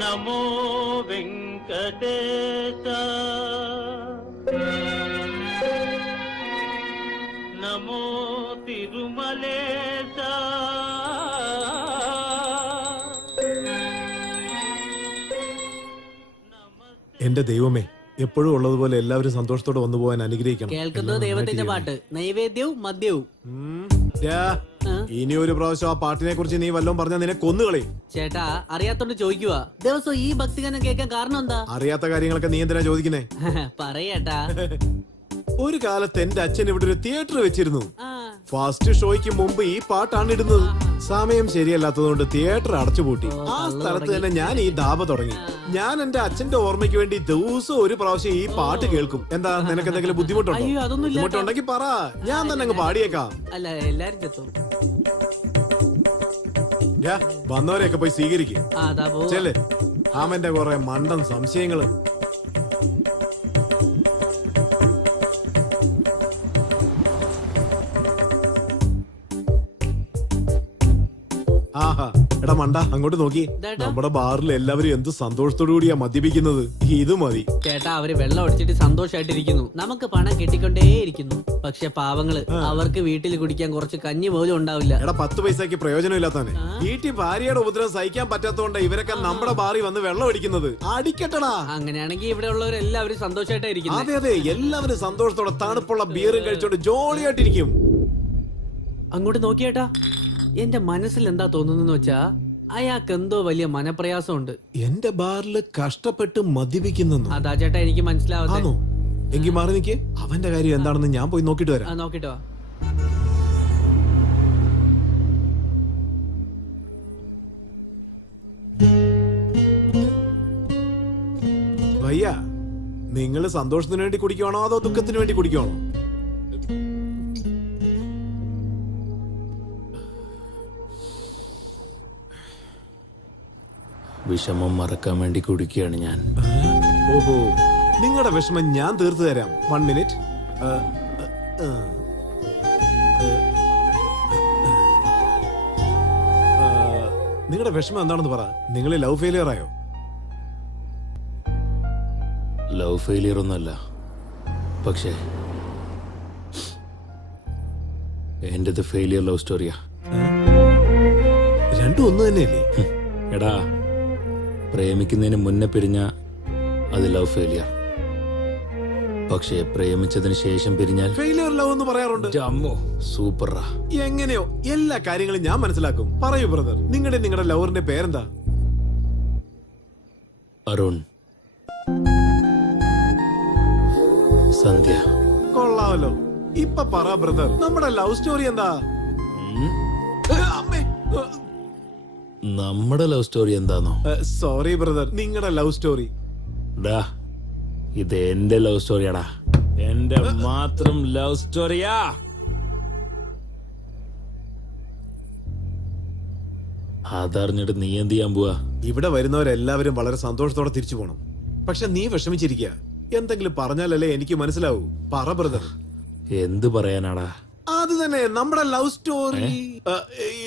నమో వెంకటేశ నమో తిరుమలేశ എന്റെ ദൈവമേ, എപ്പോഴും ഉള്ളതുപോലെ എല്ലാവരും സന്തോഷത്തോടെ വന്നു പോകാൻ അനുഗ്രഹിക്കണം. കേൾക്കുന്നത് ദൈവത്തിന്റെ പാട്ട്, നൈവേദ്യവും മദ്യവും. ഇനി ഒരു പ്രാവശ്യം ആ പാട്ടിനെ കുറിച്ച് നീ വല്ലതും പറഞ്ഞാൽ നിന്നെ കൊന്നുകളി. ചേട്ടാ, അറിയാത്തോണ്ട് ചോദിക്കുക. ദിവസം ഈ ഭക്തിഗാനം കേൾക്കാൻ കാരണം എന്താ? അറിയാത്ത കാര്യങ്ങളൊക്കെ നീ എന്തിനാ ചോദിക്കുന്നേ? പറയേട്ടാ. ഒരു കാലത്ത് എന്റെ അച്ഛൻ ഇവിടെ ഒരു തിയേറ്റർ വെച്ചിരുന്നു. ഫസ്റ്റ് ഷോയ്ക്ക് മുമ്പ് ഈ പാട്ടാണ് ഇടുന്നത്. സമയം ശരിയല്ലാത്തതുകൊണ്ട് തിയേറ്റർ അടച്ചുപൂട്ടി. ആ സ്ഥലത്ത് തന്നെ ഞാൻ ഈ ധാബ തുടങ്ങി. ഞാൻ എന്റെ അച്ഛന്റെ ഓർമ്മയ്ക്ക് വേണ്ടി ദിവസം ഒരു പ്രാവശ്യം ഈ പാട്ട് കേൾക്കും. എന്താ, നിനക്ക് എന്തെങ്കിലും ബുദ്ധിമുട്ടുണ്ടെങ്കിൽ പറ, ഞാൻ തന്നെ അങ്ങ് പാടിയേക്കാം. അല്ല, എല്ലാരും ചെത്തും. വന്നവരെയൊക്കെ പോയി സ്വീകരിക്കും. ചെല്ലേ, അവന്റെ കുറെ മണ്ടൻ സംശയങ്ങള്. ആഹാ, എടാ മണ്ട, അങ്ങോട്ട് നോക്കി. നമ്മുടെ ബാറിൽ എല്ലാവരും എന്ത് സന്തോഷത്തോടു കൂടിയാ മദ്യപിക്കുന്നത്. ഇത് മതി ചേട്ടാ. അവര് വെള്ളം അടിച്ചിട്ട് സന്തോഷായിട്ടിരിക്കുന്നു. നമുക്ക് പണം കിട്ടിക്കൊണ്ടേയിരിക്കുന്നു. പക്ഷെ പാവങ്ങള്, അവർക്ക് വീട്ടിൽ കുടിക്കാൻ കുറച്ച് കഞ്ഞി പോലും ഉണ്ടാവില്ല. എടാ, 10 പൈസക്ക് പ്രയോജനമില്ലാത്തവനെ. വീട്ടിൽ ഭാര്യയുടെ ഉപദ്രവം സഹിക്കാൻ പറ്റാത്തതുകൊണ്ട് ഇവരൊക്കെ നമ്മുടെ ബാറിൽ വന്ന് വെള്ളം അടിക്കുന്നത്. അടിക്കട്ടടാ. അങ്ങനെയാണെങ്കിൽ ഇവിടെ ഉള്ളവരെല്ലാവരും സന്തോഷമായിട്ടായിരിക്കും. അതെ അതെ, എല്ലാവരും സന്തോഷത്തോടെ തണുപ്പുള്ള ബിയറും കഴിച്ചോണ്ട് ജോളിയായിട്ടിരിക്കും. അങ്ങോട്ട് നോക്കിയേട്ടാ, എന്റെ മനസ്സിൽ എന്താ തോന്നുന്നു വെച്ചാ, അയാൾക്ക് എന്തോ വലിയ മനപ്രയാസമുണ്ട്. എന്റെ ബാറിൽ കഷ്ടപ്പെട്ട് മദ്യപിക്കുന്നു. അതാ ചേട്ടാ എനിക്ക് മനസ്സിലാവുന്നു. എങ്കിൽ മാറി നിൽക്കേ. അവന്റെ കാര്യം എന്താണെന്ന് ഞാൻ പോയി നോക്കിട്ട് വരാം. നോക്കിട്ടോ. ഭയ്യ, നിങ്ങള് സന്തോഷത്തിന് വേണ്ടി കുടിക്കുവാണോ അതോ ദുഃഖത്തിന് വേണ്ടി കുടിക്കുവാണോ? വിഷമം മറക്കാൻ വേണ്ടി കുടിക്കുകയാണ് ഞാൻ. ഓഹോ, നിങ്ങളുടെ വിഷമം ഞാൻ തീർത്തു തരാം. 1 മിനിറ്റ്. നിങ്ങളുടെ വിഷമം എന്താണെന്ന് പറ. നിങ്ങൾ ലവ് ഫെയിലിയർ ആയോ? ലവ് ഫെയിലിയർ ഒന്നല്ല, പക്ഷേ എന്റേത് ഫെയിലിയർ ലവ് സ്റ്റോറിയാ. രണ്ടും ഒന്ന് തന്നെയല്ലേ? എടാ, പ്രേമിക്കുന്നതിന് മുന്നേ പിരിഞ്ഞ അത് ലവ് ഫെയിലിയർ. പക്ഷേ പ്രേമിച്ചതിന് ശേഷം പിരിഞ്ഞാൽ ഫെയിലിയർ ലവ് എന്ന് പറയാറുണ്ട്. സൂപ്പറാ. എങ്ങനെയോ എല്ലാ കാര്യങ്ങളും ഞാൻ മനസ്സിലാക്കും. പറയൂ ബ്രദർ, നിങ്ങളുടെ ലവറിന്റെ പേരെന്താ? അരുൺ. സന്ധ്യ. കൊള്ളാമല്ലോ. ഇപ്പൊ പറ ബ്രദർ, നമ്മുടെ ലവ് സ്റ്റോറി എന്താ? നമ്മുടെ ലവ് സ്റ്റോറി എന്താണോ? സോറി ബ്രദർ, നിങ്ങളുടെ ലവ് സ്റ്റോറി. ഇത് എന്റെ ലവ് സ്റ്റോറിയാടാ, എന്റെ മാത്രം ലവ് സ്റ്റോറിയാ. അതറിഞ്ഞിട്ട് നീ എന്ത് ചെയ്യാൻ പോവാ? ഇവിടെ വരുന്നവരെല്ലാവരും വളരെ സന്തോഷത്തോടെ തിരിച്ചു പോണം. പക്ഷെ നീ വിഷമിച്ചിരിക്കുക. എന്തെങ്കിലും പറഞ്ഞാലല്ലേ എനിക്ക് മനസ്സിലാവൂ. പറ ബ്രദർ. എന്ത് പറയാനാടാ? അത് തന്നെ, നമ്മുടെ ലവ് സ്റ്റോറി.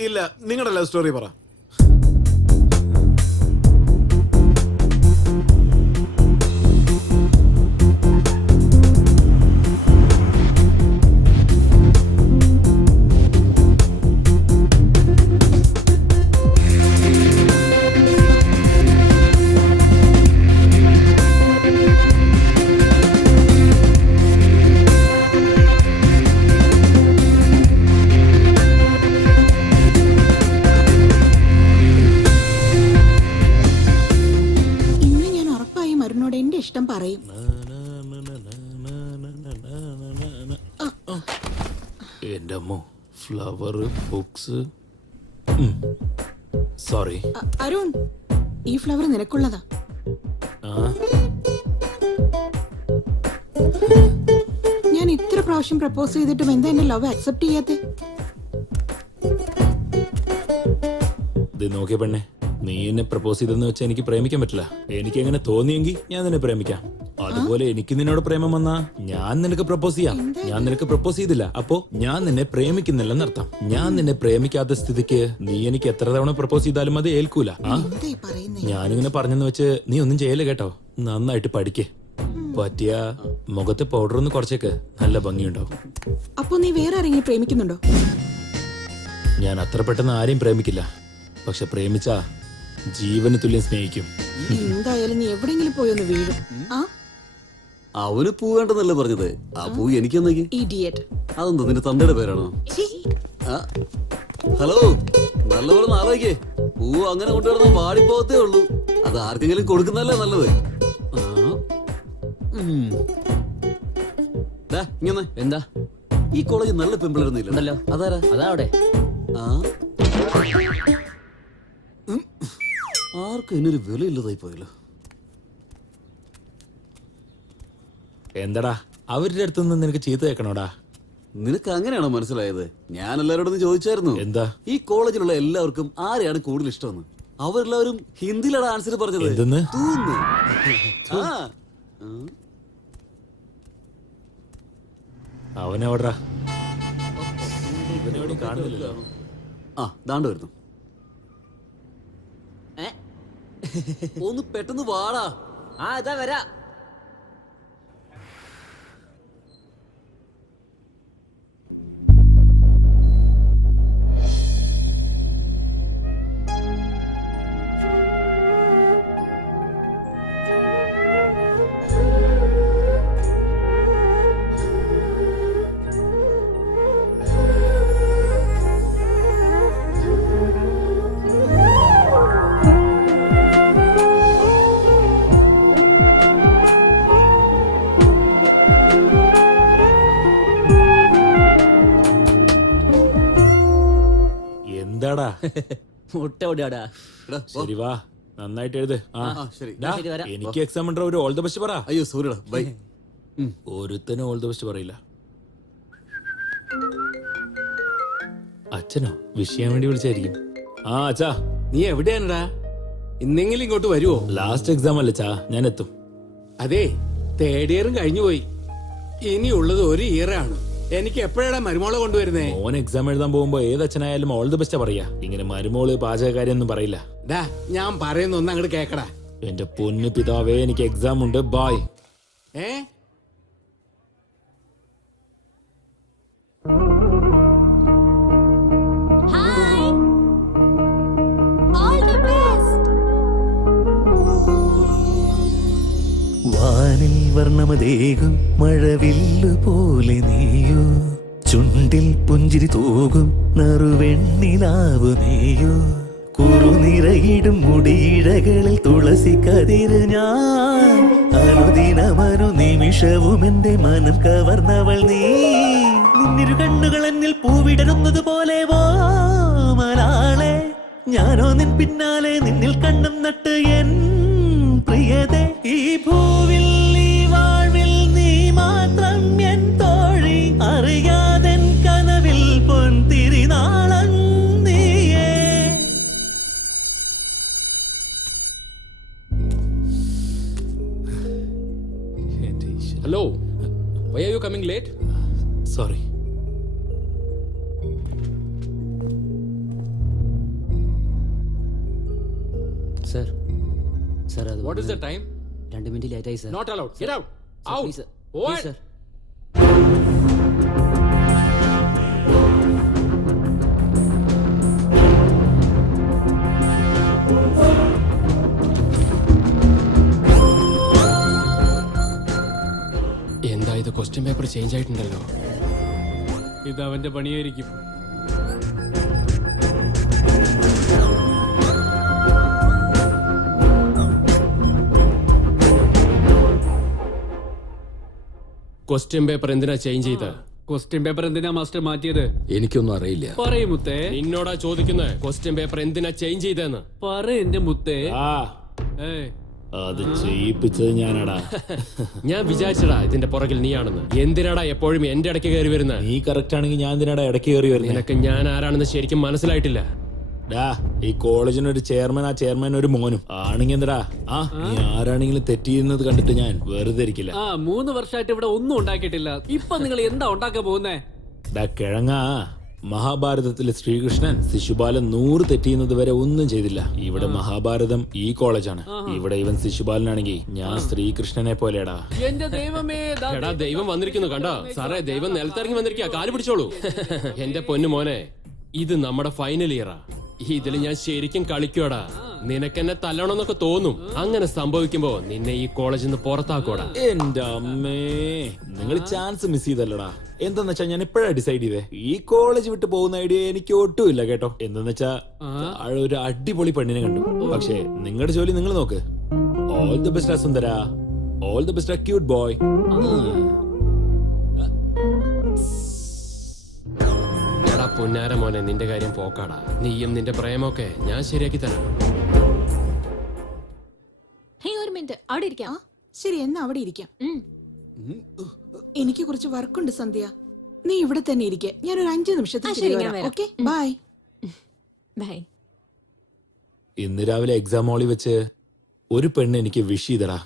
ഇല്ല, നിങ്ങളുടെ ലവ് സ്റ്റോറി പറ. ഇഷ്ടം പറയും. എന്റെ അമ്മോ, ഫ്ലവർ, ബുക്സ്. സോറി അരുൺ, ഈ ഫ്ലവർ നിനക്കുള്ളതാ. ഞാൻ ഇത്ര പ്രാവശ്യം പ്രപ്പോസ് ചെയ്തിട്ടും എന്താ എന്റെ ലവ് അക്സെപ്റ്റ് ചെയ്യാത്തെ? നോക്കിയ പെണ്ണെ, നീ എന്നെ പ്രപ്പോസ് ചെയ്തെന്ന് വെച്ചാൽ എനിക്ക് പ്രേമിക്കാൻ പറ്റില്ല. എനിക്ക് എങ്ങനെ തോന്നിയെങ്കിൽ ഞാൻ നിന്നെ പ്രേമിക്കാം. അതുപോലെ എനിക്ക് നിന്നോട് പ്രേമം വന്നാ ഞാൻ നിനക്ക് പ്രപ്പോസ് ചെയ്യാം. ഞാൻ നിനക്ക് പ്രപ്പോസ് ചെയ്തില്ല, അപ്പോ ഞാൻ നിന്നെ പ്രേമിക്കുന്നില്ലെന്നർത്ഥം. ഞാൻ നിന്നെ പ്രേമിക്കാത്ത സ്ഥിതിക്ക് നീ എനിക്ക് എത്ര തവണ പ്രപ്പോസ് ചെയ്താലും അത് ഏൽക്കൂല. എന്തായി പറയുന്നേ? ഞാനിങ്ങനെ പറഞ്ഞെന്ന് വെച്ച് നീ ഒന്നും ചെയ്യല കേട്ടോ. നന്നായിട്ട് പഠിക്കേ. പറ്റിയ മുഖത്തെ പൗഡർ ഒന്ന് കുറച്ചേക്ക്, നല്ല ഭംഗിയുണ്ടാവും. അപ്പൊ നീ വേറെ ആരെങ്കിലും പ്രേമിക്കുന്നുണ്ടോ? ഞാൻ അത്ര പെട്ടെന്ന് ആരെയും പ്രേമിക്കില്ല, പക്ഷെ പ്രേമിച്ചാ ജീവന് തുല്യം സ്നേഹിക്കും. എന്തായാലും നീ എവിടെങ്കിലും പോയി ഒന്ന് വീഴും. ആ അവന് പൂ വേണ്ടെന്നല്ലേ പറഞ്ഞത്? ആ പൂ എനിക്കൊന്നേക്ക്. ഇഡിയറ്റ്. അതെന്താ നിന്റെ തന്തയുടെ പേരാണോ? ആ, ഹലോ, നല്ലപോലെ ആലോചിക്കേ. പൂ അങ്ങനെ കൊണ്ടുവരുന്ന വാടിപ്പോകത്തേ ഉള്ളൂ. അത് ആർക്കെങ്കിലും കൊടുക്കുന്നതല്ലേ നല്ലത്. ഇങ്ങനെ എന്താ ഈ കോളേജ് നല്ല പെമ്പിളരുന്നില്ലല്ലോ. അതാരാ? അതാ അവിടെ. ആ, ആർക്കും എന്നൊരു വിലയില്ലതായി പോയല്ലോ. എന്താടാ അവരുടെ അടുത്തുനിന്ന് നിനക്ക് ചീത്ത കേൾക്കണോടാ? നിനക്ക് അങ്ങനെയാണോ മനസ്സിലായത്? ഞാൻ എല്ലാവരോടും ചോദിച്ചായിരുന്നു. എന്താ? ഈ കോളേജിലുള്ള എല്ലാവർക്കും ആരെയാണ് കൂടുതൽ ഇഷ്ടമെന്ന്. അവരെല്ലാവരും ഹിന്ദിയിലാണ് ആൻസർ പറഞ്ഞത്. എന്തെന്ന്? തൂന്ന്. ആ. അവനെവിടാ? ഇവനെവിടെ കാണുന്നില്ലല്ലോ. ആ, ദാണ്ട് വരുന്നു. ഒന്ന് പെട്ടെന്ന് വാടാ. ആ ഇതാ വരാ. എന്താടാ? മുട്ട ഓടിയാടാ. എടാ, വാ. ശരി വാ, നന്നായിട്ട് എഴുത്. ആ, ആ, ശരി. ഡാ, ശരി, വരാം. എനിക്ക് എക്സാം ഉണ്ടോ? ഒരു ഓൾ ദ ബെസ്റ്റ് പറ. അയ്യോ സോറിടാ, ബൈ. ഒരുത്തനും ഓൾ ദ ബെസ്റ്റ് പറയില്ല. അച്ഛനോ? വിഷയം വേണ്ടി വിളിച്ചായിരിക്കും. ആ അച്ഛാ, നീ എവിടെയാണടാ? ഇന്നെങ്കിലും ഇങ്ങോട്ട് വരുവോ? ലാസ്റ്റ് എക്സാം അല്ലേ അച്ഛാ, ഞാൻ എത്തും. അതെ, തേർഡ് ഇയറും കഴിഞ്ഞു പോയി. ഇനിയുള്ളത് ഒരു ഇയറാണ്. എനിക്ക് എപ്പോഴാണ് മരുമോളെ കൊണ്ടുവരുന്നേ? മോൻ എക്സാം എഴുതാൻ പോകുമ്പോ ഏത് അച്ഛനായാലും ഓൾ ദ ബെസ്റ്റ് പറയാ. ഇങ്ങനെ മരുമോള് പാചകക്കാരി ഒന്നും പറയില്ല. ഡാ, ഞാൻ പറയുന്ന ഒന്ന് അങ്ങോട്ട് കേക്കടാ. എന്റെ പൊന്നു പിതാവേ, എനിക്ക് എക്സാം ഉണ്ട്. ബായ്. ഏ വാനിൽ വർണ്ണമതേകും മഴവില്ലു പോലെ നീയോ, ചുണ്ടിൽ പുഞ്ചിരി തൂകും നറുവെണ്ണിലാവു നീയോ, കുറുനിറയിടും മുടിയിഴകളിൽ തുളസി കതിര് ഞാൻ, അനുദിനമനു നിമിഷവും എന്റെ മനം കവർന്നവൾ നീ, നിന്നിരു കണ്ണുകൾ എന്നിൽ പൂവിടരുന്നത് പോലെ മലാളെ, ഞാനോ നിൻ പിന്നാലെ നിന്നിൽ കണ്ണും നട്ട് എൻ പ്രിയതേ, ഈ ഭൂവിൽ ഈ വാഴ്വിൽ നീ മാത്രം എൻ തോഴി, അറിയാതെൻ കനവിൽ പൊൻതിരിനാളം നീയേ. Hello, why are you coming late? Sorry. Sir sir അത് what is the time? 2 minute late ആയി sir. Not allowed. Get out. Out. Please What? Sir. എന്താ ഇത്? ക്വസ്റ്റ്യൻ പേപ്പർ ചേഞ്ച് ആയിട്ടുണ്ടല്ലോ. ഇത് അവന്റെ പണിയായിരിക്കും. ക്വസ്റ്റ്യൻ പേപ്പർ എന്തിനാ ചേഞ്ച് ചെയ്ത്? ക്വസ്റ്റ്യൻ പേപ്പർ എന്തിനാ മാസ്റ്റർ മാറ്റിയത്? എനിക്കൊന്നും അറിയില്ല. പറയ് മുത്തേ. നിന്നോടാ ചോദിക്കുന്നത് ക്വസ്റ്റ്യൻ പേപ്പർ എന്തിനാ ചേഞ്ച് ചെയ്തെന്ന്. പറ എന്റെ മുത്തേ. ആ, ഏയ്, അത് ചെയ്യിപ്പിച്ചത് ഞാനാടാ. ഞാൻ വിചാരിച്ചടാ ഇതിന്റെ പുറകിൽ നീയാണെന്ന്. എന്തിനാടാ എപ്പോഴും എന്റെ ഇടയ്ക്ക് കയറി വരുന്നത്? നീ കറക്റ്റ് ആണെങ്കിൽ ഞാൻ എന്തിനാടാ ഇടയ്ക്ക് കയറി വരുന്നത്? നിനക്ക് ഞാൻ ആരാണെന്ന് ശരിക്കും മനസ്സിലായിട്ടില്ല. ഡാ ഈ കോളേജിനൊരു ചെയർമാൻ, ആ ചെയർമാൻ ഒരു മോനും ആണെങ്കിൽ എന്താ നീ ആരാണെങ്കിലും തെറ്റ് ചെയ്യുന്നത് കണ്ടിട്ട് ഞാൻ വെറുതെ ഇരിക്കില്ല. 3 വർഷമായിട്ട് ഇവിടെ ഒന്നും ഉണ്ടാക്കിയിട്ടില്ല. ഇപ്പൊ നിങ്ങൾ എന്താ ഉണ്ടാക്കാൻ പോകുന്നേ? ഡാ കിഴങ്ങ, മഹാഭാരതത്തിലെ ശ്രീകൃഷ്ണൻ ശിശുപാലൻ 100 തെറ്റ് ചെയ്യുന്നത് വരെ ഒന്നും ചെയ്തില്ല. ഇവിടെ മഹാഭാരതം ഈ കോളേജാണ്. ഇവിടെ ഇവൻ ശിശുപാലനാണെങ്കിൽ ഞാൻ ശ്രീകൃഷ്ണനെ പോലെടാ. എന്റെ ദൈവമേ, എടാ ദൈവം വന്നിരിക്കുന്നു കണ്ടോ സാറേ, ദൈവം നിലത്തിറങ്ങി വന്നിരിക്കുക, കാല് പിടിച്ചോളൂ. എന്റെ പൊന്നു മോനെ, ഇത് നമ്മുടെ ഫൈനൽ ഇയറാ. ഇതിൽ ഞാൻ ശരിക്കും കളിക്കോടാ. നിനക്കെന്നെ തല്ലണമെന്നൊക്കെ തോന്നും. അങ്ങനെ സംഭവിക്കുമ്പോ നിന്നെ ഈ കോളേജിൽ നിന്ന് പുറത്താക്കോടാ. എന്റെ അമ്മേ, നിങ്ങൾ ചാൻസ് മിസ് ചെയ്തല്ലടാ. എന്താന്ന് വെച്ചാ ഞാൻ ഇപ്പോഴാ ഡിസൈഡ് ചെയ്തേ, ഈ കോളേജ് വിട്ട് പോകുന്ന ഐഡിയ എനിക്ക് ഒട്ടുമില്ല കേട്ടോ. എന്താന്ന് വെച്ചാ ഒരു അടിപൊളി പെണ്ണിനെ കണ്ടു. പക്ഷേ നിങ്ങളുടെ ജോലി നിങ്ങൾ നോക്ക്. All the best Sundara, all the best cute boy. എടാ പുന്നാര മോനെ, നിന്റെ കാര്യം പോക്കാടാ. നീയും നിന്റെ പ്രേമൊക്കെ ഞാൻ ശരിയാക്കി തരാം. ഒരു മിനിറ്റ് അവിടെ ഇരിക്കാം. ശരി, എന്നാ അവിടെ ഇരിക്കാം. എനിക്ക് കുറച്ച് വർക്കുണ്ട് സന്ധ്യ. നീ ഇവിടെ തന്നെ ഇരിക്കെ, ഞാനൊരു 5 നിമിഷത്തിൽ. Okay, bye. ബൈ. ഇന്ന് രാവിലെ എക്സാം ഹാളിൽ വെച്ച് ഒരു പെണ്ണ് എനിക്ക് വിഷ് ചെയ്തടാ.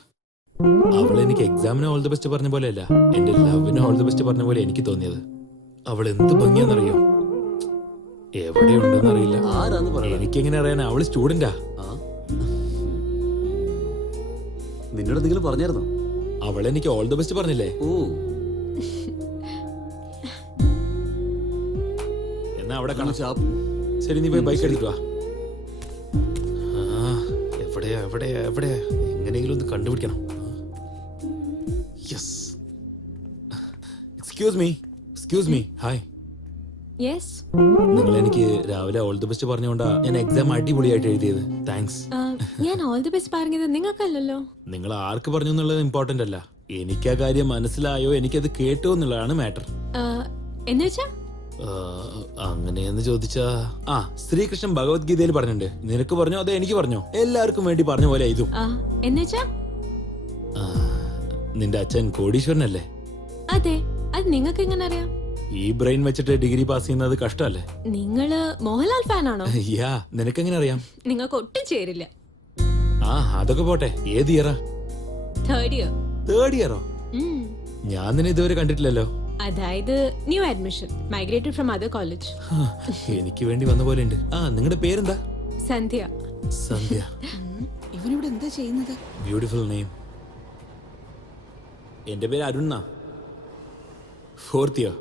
അവൾ എനിക്ക് എക്സാമിന് ഓൾ ദി ബെസ്റ്റ് പറഞ്ഞ പോലെയല്ല, എന്റെ ലവിന് ഓൾ ദി ബെസ്റ്റ് പറഞ്ഞ പോലെ എനിക്ക് തോന്നിയത്. അവൾ എന്ത് ഭംഗിയാന്നറിയോ? എവിടെയുണ്ടെന്നറിയില്ല. എനിക്കെങ്ങനെ അറിയാനാ? അവള് സ്റ്റുഡന്റാ. നിന്നോട് എന്തെങ്കിലും പറഞ്ഞായിരുന്നോ? അവൾ എനിക്ക് ഓൾ ദി ബെസ്റ്റ് പറഞ്ഞില്ലേ? ഓ, എന്നാ അവിടെ കാണാം. ശരി, നീ പോയി ബൈക്ക് എടുക്കുക. എവിടെയാ എവിടെയാ എവിടെയാ? എങ്ങനെയെങ്കിലും ഒന്ന് കണ്ടുപിടിക്കണം. Yes. Excuse me. Hi. Yes. നിങ്ങൾ എനിക്ക് രാവിലെ ഓൾ ദി ബെസ്റ്റ് പറഞ്ഞുകൊണ്ടാ ഞാൻ എക്സാം അടിപൊളിയായിട്ട് എഴുതിയത്. താങ്ക്സ്. ഞാൻ ഓൾ ദി ബെസ്റ്റ് പറഞ്ഞത് നിങ്ങൾക്കല്ലോ. നിങ്ങൾ ആർക്ക് പറഞ്ഞു എന്നുള്ളത് ഇമ്പോർട്ടന്റ് അല്ല. എനിക്ക് ആ കാര്യം മനസ്സിലായോ, എനിക്കത് കേട്ടോ എന്നുള്ളതാണ് മാറ്റർ. എന്നുവെച്ചാ അങ്ങനെയെന്ന് ചോദിച്ചാ ശ്രീകൃഷ്ണൻ ഭഗവത്ഗീതയിൽ പറഞ്ഞിട്ടുണ്ട്. നിനക്ക് പറഞ്ഞോ അതോ എനിക്ക് പറഞ്ഞോ? എല്ലാവർക്കും വേണ്ടി പറഞ്ഞ പോലെ ഇതും. എന്നുവെച്ചാ നിന്റെ അച്ഛൻ കോടീശ്വരനല്ലേ? അതെ. അത് നിങ്ങൾക്ക് എങ്ങനെ അറിയാം? ഈ ബ്രെയിൻ വെച്ചിട്ട് ഡിഗ്രി പാസ് ചെയ്യുന്നത് കഷ്ടല്ലേ? നിങ്ങള് മോഹൻലാൽ ഫാനാണോ? യാ, നിനക്കെങ്ങനെ അറിയാം? നിങ്ങൾക്ക് ഒട്ടും ചേരില്ല. അതൊക്കെ പോട്ടെ. ഏത് ഇയറാ? തേർഡ് ഇയറോ? ഞാൻ നിന്നെ ഇതുവരെ കണ്ടിട്ടില്ലല്ലോ. അതായത് new admission, migrated from other college. എനിക്ക് വേണ്ടി വന്ന പോലെ ഉണ്ട്. നിങ്ങളുടെ പേരെന്താ? സന്ധ്യ. സന്ധ്യ. ഇവനിവിടെ എന്താ ചെയ്യുന്നത്? Beautiful name. എന്റെ പേര് അരുൺ. 4th year.